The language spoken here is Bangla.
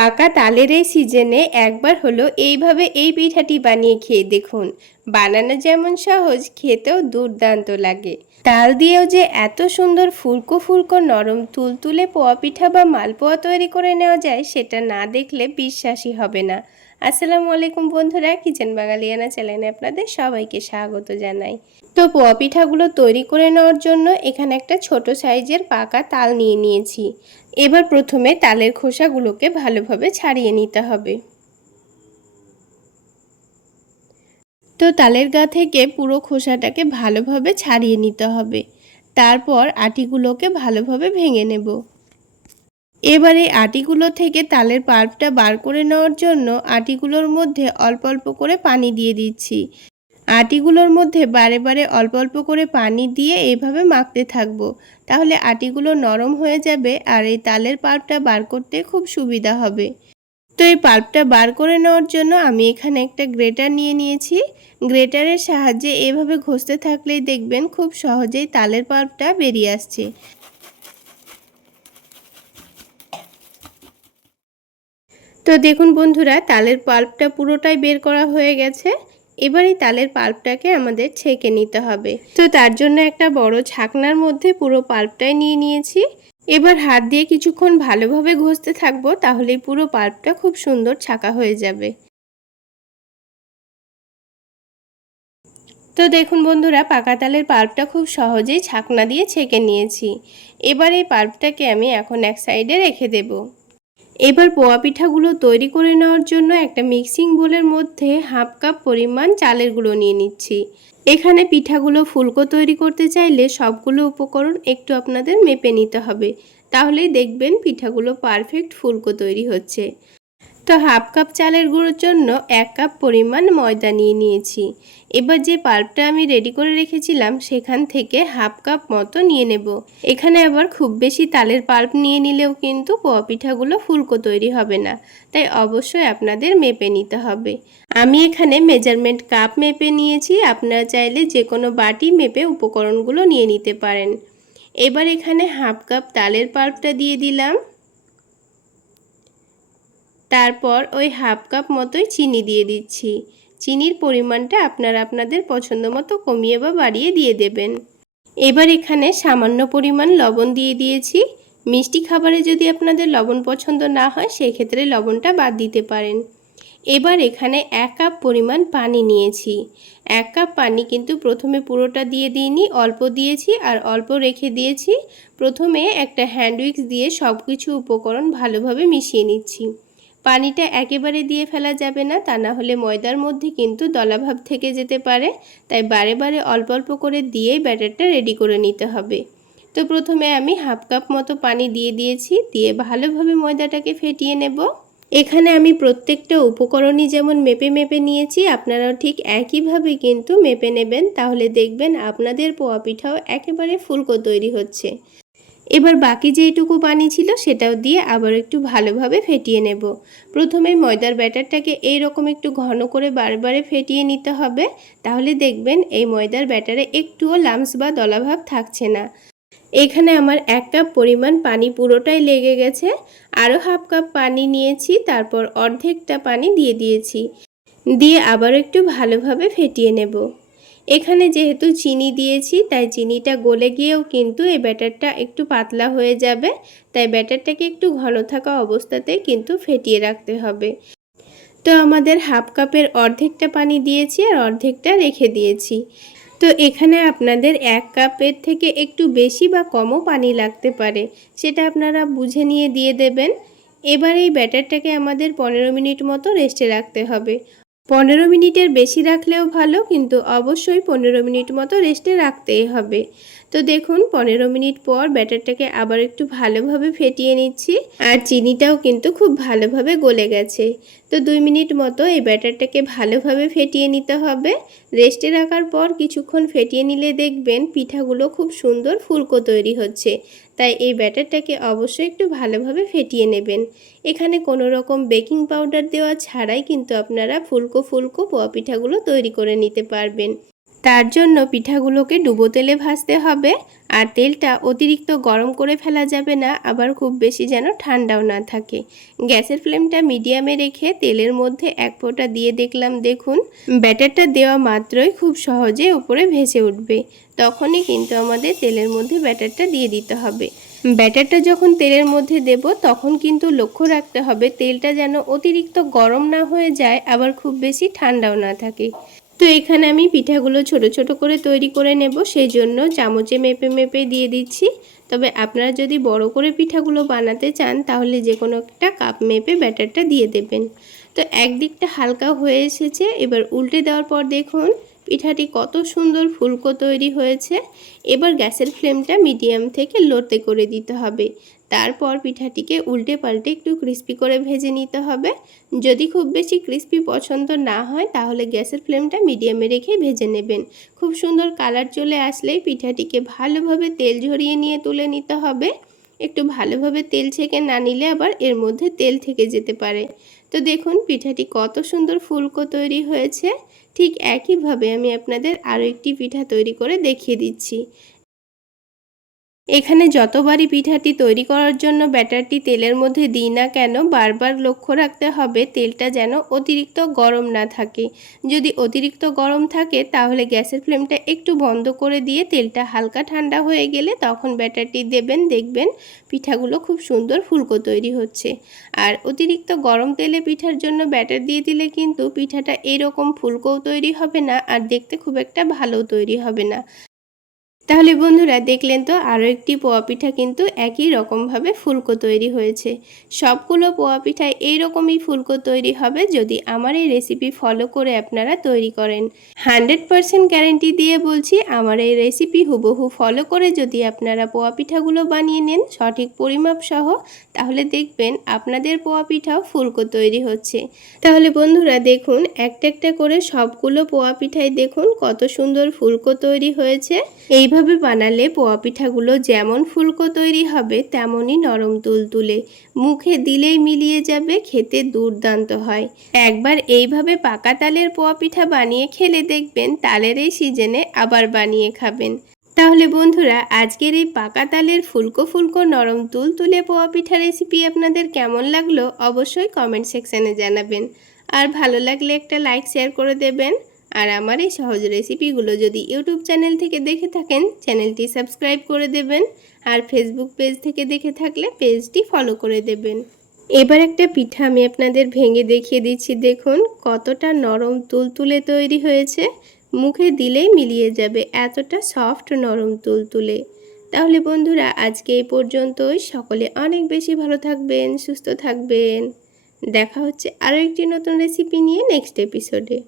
পাকা তালের এই সিজনে একবার হলো এইভাবে এই পিঠাটি বানিয়ে খেয়ে দেখুন। বানানো যেমন সহজ, খেতেও দুর্দান্ত লাগে। তাল দিয়েও যে এত সুন্দর ফুলকো ফুলকো নরম তুলতুলে পোয়া পিঠা বা মালপোয়া তৈরি করে নেওয়া যায়, সেটা না দেখলে বিশ্বাসই হবে না। আসসালামু আলাইকুম বন্ধুরা, কিচেন বাঙালিয়ানা চ্যানেলে আপনাদের সবাইকে স্বাগত জানাই। তো পোয়া পিঠাগুলো তৈরি করে নেওয়ার জন্য এখানে একটা ছোট সাইজের পাকা তাল নিয়ে নিয়েছি। এবার প্রথমে তালের খোসাগুলোকে ভালোভাবে ছাড়িয়ে নিতে হবে। তো তালের গা থেকে পুরো খোসাটাকে ভালোভাবে ছাড়িয়ে নিতে হবে। তারপর আটিগুলোকে ভালোভাবে ভেঙে নেব। এবার এই আটিগুলো থেকে তালের পাল্পটা বার করে নেওয়ার জন্য আটিগুলোর মধ্যে অল্প অল্প করে পানি দিয়ে দিচ্ছি। আটিগুলোর মধ্যে বারে বারে অল্প অল্প করে পানি দিয়ে এইভাবে মাখতে থাকবো। তাহলে আটিগুলো নরম হয়ে যাবে আর এই তালের পাল্পটা বার করতে খুব সুবিধা হবে। তো এই পাল্পটা বার করে নেওয়ার জন্য আমি এখানে একটা গ্রেটার নিয়ে নিয়েছি। গ্রেটারের সাহায্যে এভাবে ঘষতে থাকলেই দেখবেন খুব সহজেই তালের পাল্পটা বেরিয়ে আসছে। তো দেখুন বন্ধুরা, তালের পাল্পটা পুরোটাই বের করা হয়ে গেছে। এবার এই তালের পাল্পটাকে আমাদের ছেঁকে নিতে হবে। তো তার জন্য একটা বড় ছাকনার মধ্যে পুরো পাল্পটাই নিয়ে নিয়েছি। এবার হাত দিয়ে কিছুক্ষণ ভালোভাবে ঘষতে থাকবো, তাহলেই পুরো পাল্পটা খুব সুন্দর ছাকা হয়ে যাবে। তো দেখুন বন্ধুরা, পাকা তালের পাল্পটা খুব সহজেই ছাকনা দিয়ে ছেঁকে নিয়েছি। এবার এই পাল্পটাকে আমি এখন এক সাইডে রেখে দেব। এবার পোয়া পিঠাগুলো তৈরি করে নেওয়ার জন্য একটা মিক্সিং বোলের মধ্যে হাফ কাপ পরিমাণ চালের গুঁড়ো নিয়ে নিচ্ছি। এখানে পিঠাগুলো ফুলকো তৈরি করতে চাইলে সবগুলো উপকরণ একটু আপনাদের মেপে নিতে হবে, তাহলেই দেখবেন পিঠাগুলো পারফেক্ট ফুলকো তৈরি হচ্ছে। তো হাফ কাপ চালের গুঁড়োর জন্য 1 কাপ পরিমাণ ময়দা নিয়ে নিয়েছি। এবার যে পাল্পটা আমি রেডি করে রেখেছিলাম সেখান থেকে হাফ কাপ মতো নিয়ে নেব। এখানে আবার খুব বেশি তালের পাল্প নিয়ে নিলেও কিন্তু পোয়া পিঠাগুলো ফুলকো তৈরি হবে না, তাই অবশ্যই আপনাদের মেপে নিতে হবে। আমি এখানে মেজারমেন্ট কাপ মেপে নিয়েছি, আপনারা চাইলে যে কোনো বাটি মেপে উপকরণগুলো নিয়ে নিতে পারেন। এবার এখানে হাফ কাপ তালের পাল্পটা দিয়ে দিলাম। তারপর ওই হাফ কাপ মতোই চিনি দিয়ে দিচ্ছি। চিনির পরিমাণটা আপনারা আপনাদের পছন্দ মতো কমিয়ে বা বাড়িয়ে দিয়ে দেবেন। এবার এখানে সামান্য পরিমাণ লবণ দিয়ে দিয়েছি। মিষ্টি খাবারে যদি আপনাদের লবণ পছন্দ না হয়, সেক্ষেত্রে লবণটা বাদ দিতে পারেন। এবার এখানে 1 কাপ পরিমাণ পানি নিয়েছি। 1 কাপ পানি কিন্তু প্রথমে পুরোটা দিয়ে দিইনি, অল্প দিয়েছি আর অল্প রেখে দিয়েছি। প্রথমে একটা হ্যান্ড উইক্স দিয়ে সব কিছু উপকরণ ভালোভাবে মিশিয়ে নিচ্ছি। পানিটা একেবারে দিয়ে ফেলা যাবে না, তা না হলে ময়দার মধ্যে কিন্তু দলাভাব থেকে যেতে পারে। তাই বারে বারে অল্প অল্প করে দিয়েই ব্যাটারটা রেডি করে নিতে হবে। তো প্রথমে আমি হাফ কাপ মতো পানি দিয়ে দিয়েছি, দিয়ে ভালোভাবে ময়দাটাকে ফেটিয়ে নেব। এখানে আমি প্রত্যেকটা উপকরণই যেমন মেপে মেপে নিয়েছি, আপনারাও ঠিক একইভাবে কিন্তু মেপে নেবেন, তাহলে দেখবেন আপনাদের পোয়া পিঠাও একেবারে ফুলকো তৈরি হচ্ছে। এবার বাকি যেইটুকু পানি ছিল সেটাও দিয়ে আবার একটু ভালোভাবে ফেটিয়ে নেব। প্রথমে ময়দার ব্যাটারটাকে এইরকম একটু ঘন করে বারবারে ফেটিয়ে নিতে হবে, তাহলে দেখবেন এই ময়দার ব্যাটারে একটুও লাম্পস বা দলাভাব থাকছে না। এখানে আমার 1 কাপ পরিমাণ পানি পুরোটাই লেগে গেছে। আরও হাফ কাপ পানি নিয়েছি, তারপর অর্ধেকটা পানি দিয়ে দিয়েছি। দিয়ে আবার একটু ভালোভাবে ফেটিয়ে নেব। এখানে যেহেতু চিনি দিয়েছি, তাই চিনিটা গলে গিয়েও কিন্তু এই ব্যাটারটা একটু পাতলা হয়ে যাবে, তাই ব্যাটারটাকে একটু ঘন থাকা অবস্থাতে কিন্তু ফেটিয়ে রাখতে হবে। তো আমাদের হাফ কাপের অর্ধেকটা পানি দিয়েছি আর অর্ধেকটা রেখে দিয়েছি। তো এখানে আপনাদের 1 কাপের থেকে একটু বেশি বা কমও পানি লাগতে পারে, সেটা আপনারা বুঝে নিয়ে দিয়ে দেবেন। এবার এই ব্যাটারটাকে আমাদের 15 মিনিট মতো রেস্টে রাখতে হবে। 15 মিনিটের বেশি রাখলেও ভালো, কিন্তু অবশ্যই 15 মিনিট মতো রেস্টে রাখতেই হবে। তো দেখুন 15 মিনিট পর ব্যাটারটাকে আবার একটু ভালোভাবে ফেটিয়ে নিচ্ছি, আর চিনিটাও কিন্তু খুব ভালোভাবে গলে গেছে। তো 2 মিনিট মতো এই ব্যাটারটাকে ভালোভাবে ফেটিয়ে নিতে হবে। রেস্টে রাখার পর কিছুক্ষণ ফেটিয়ে নিলে দেখবেন পিঠাগুলো খুব সুন্দর ফুলকো তৈরি হচ্ছে। তাই এই ব্যাটারটাকে অবশ্যই একটু ভালোভাবে ফেটিয়ে নেবেন। এখানে কোনো রকম বেকিং পাউডার দেওয়া ছাড়াই কিন্তু আপনারা ফুলকো ফুলকো পোয়া পিঠাগুলো তৈরি করে নিতে পারবেন। তার জন্য পিঠাগুলোকে ডুবো তেলে ভাজতে হবে। আর তেলটা অতিরিক্ত গরম করে ফেলা যাবে না, আবার খুব বেশি যেন ঠান্ডাও না থাকে। গ্যাসের ফ্লেমটা মিডিয়ামে রেখে তেলের মধ্যে এক ফোঁটা দিয়ে দেখলাম, দেখুন ব্যাটারটা দেওয়া মাত্রই খুব সহজে উপরে ভেসে উঠবে। তখনই কিন্তু আমাদের তেলের মধ্যে ব্যাটারটা দিয়ে দিতে হবে। ব্যাটারটা যখন তেলের মধ্যে দেব তখন কিন্তু লক্ষ্য রাখতে হবে তেলটা যেন অতিরিক্ত গরম না হয়ে যায়, আবার খুব বেশি ঠান্ডাও না থাকে। তো এখানে আমি পিঠাগুলো ছোট ছোট করে তৈরি করে নেব, সেই জন্য চামচে মেপে মেপে দিয়ে দিচ্ছি। তবে আপনারা যদি বড় করে পিঠাগুলো বানাতে চান তাহলে যে কোনো একটা কাপ মেপে ব্যাটারটা দিয়ে দেবেন। তো একদিকটা হালকা হয়ে এসেছে, এবার উল্টে দেওয়ার পর দেখুন পিঠাটি কত সুন্দর ফুলকো তৈরি হয়েছে। এবার গ্যাসের ফ্লেমটা মিডিয়াম থেকে লোতে করে দিতে হবে। তারপর পিঠাটিকে উল্টে পাল্টে একটু ক্রিস্পি করে ভেজে নিতে হবে। যদি খুব বেশি ক্রিস্পি পছন্দ না হয় তাহলে গ্যাসের ফ্লেমটা মিডিয়ামে রেখে ভেজে নেবেন। খুব সুন্দর কালার চলে আসলেই পিঠাটিকে ভালোভাবে তেল ঝরিয়ে নিয়ে তুলে নিতে হবে। একটু ভালোভাবে তেল ছেঁকে না নিলে আবার এর মধ্যে তেল থেকে যেতে পারে। তো দেখুন পিঠাটি কত সুন্দর ফুলকো তৈরি হয়েছে। ঠিক একইভাবে আমি আপনাদের আরও একটি পিঠা তৈরি করে দেখিয়ে দিচ্ছি। এখানে যতবারই পিঠাটি তৈরি করার জন্য ব্যাটারটি তেলের মধ্যে দিই না কেন, বারবার লক্ষ্য রাখতে হবে তেলটা যেন অতিরিক্ত গরম না থাকে। যদি অতিরিক্ত গরম থাকে তাহলে গ্যাসের ফ্লেমটা একটু বন্ধ করে দিয়ে তেলটা হালকা ঠান্ডা হয়ে গেলে তখন ব্যাটারটি দেবেন, দেখবেন পিঠাগুলো খুব সুন্দর ফুলকো তৈরি হচ্ছে। আর অতিরিক্ত গরম তেলে পিঠার জন্য ব্যাটার দিয়ে দিলে কিন্তু পিঠাটা এরকম ফুলকোও তৈরি হবে না, আর দেখতে খুব একটা ভালোও তৈরি হবে না। তাহলে বন্ধুরা দেখলেন তো আরও একটি পোয়া পিঠা কিন্তু একই রকমভাবে ফুলকো তৈরি হয়েছে। সবগুলো পোয়া পিঠায় এইরকমই ফুলকো তৈরি হবে যদি আমার এই রেসিপি ফলো করে আপনারা তৈরি করেন। 100% গ্যারেন্টি দিয়ে বলছি, আমার এই রেসিপি হুবহু ফলো করে যদি আপনারা পোয়া পিঠাগুলো বানিয়ে নেন সঠিক পরিমাপ সহ, তাহলে দেখবেন আপনাদের পোয়া পিঠাও ফুলকো তৈরি হচ্ছে। তাহলে বন্ধুরা দেখুন একটা একটা করে সবগুলো পোয়া পিঠায় দেখুন কত সুন্দর ফুলকো তৈরি হয়েছে। এইভাবে বানালে পোয়া পিঠাগুলো যেমন ফুলকো তৈরি হবে তেমনই নরম তুলতুলে, মুখে দিলেই মিলিয়ে যাবে, খেতে দুর্দান্ত হয়। একবার এইভাবে পাকা তালের পোয়া পিঠা বানিয়ে খেলে দেখবেন তালের এই সিজনে আবার বানিয়ে খাবেন। তাহলে বন্ধুরা আজকের এই পাকা তালের ফুলকো ফুলকো নরম তুলতুলে পোয়া পিঠা রেসিপি আপনাদের কেমন লাগলো অবশ্যই কমেন্ট সেকশানে জানাবেন। আর ভালো লাগলে একটা লাইক শেয়ার করে দেবেন। আর আমার এই সহজ রেসিপিগুলো যদি ইউটিউব চ্যানেল থেকে দেখে থাকেন চ্যানেলটি সাবস্ক্রাইব করে দেবেন। আর ফেসবুক পেজ থেকে দেখে থাকলে পেজটি ফলো করে দেবেন। এবার একটা পিঠা আমি আপনাদের ভেঙে দেখিয়ে দিচ্ছি, দেখুন কতটা নরম তুলতুলে তৈরি হয়েছে, মুখে দিলেই মিলিয়ে যাবে, এতটা সফট নরম তুলতুলে। তাহলে বন্ধুরা আজকে এই পর্যন্তই। সকলে অনেক বেশি ভালো থাকবেন, সুস্থ থাকবেন। দেখা হচ্ছে আরও একটি নতুন রেসিপি নিয়ে নেক্সট এপিসোডে।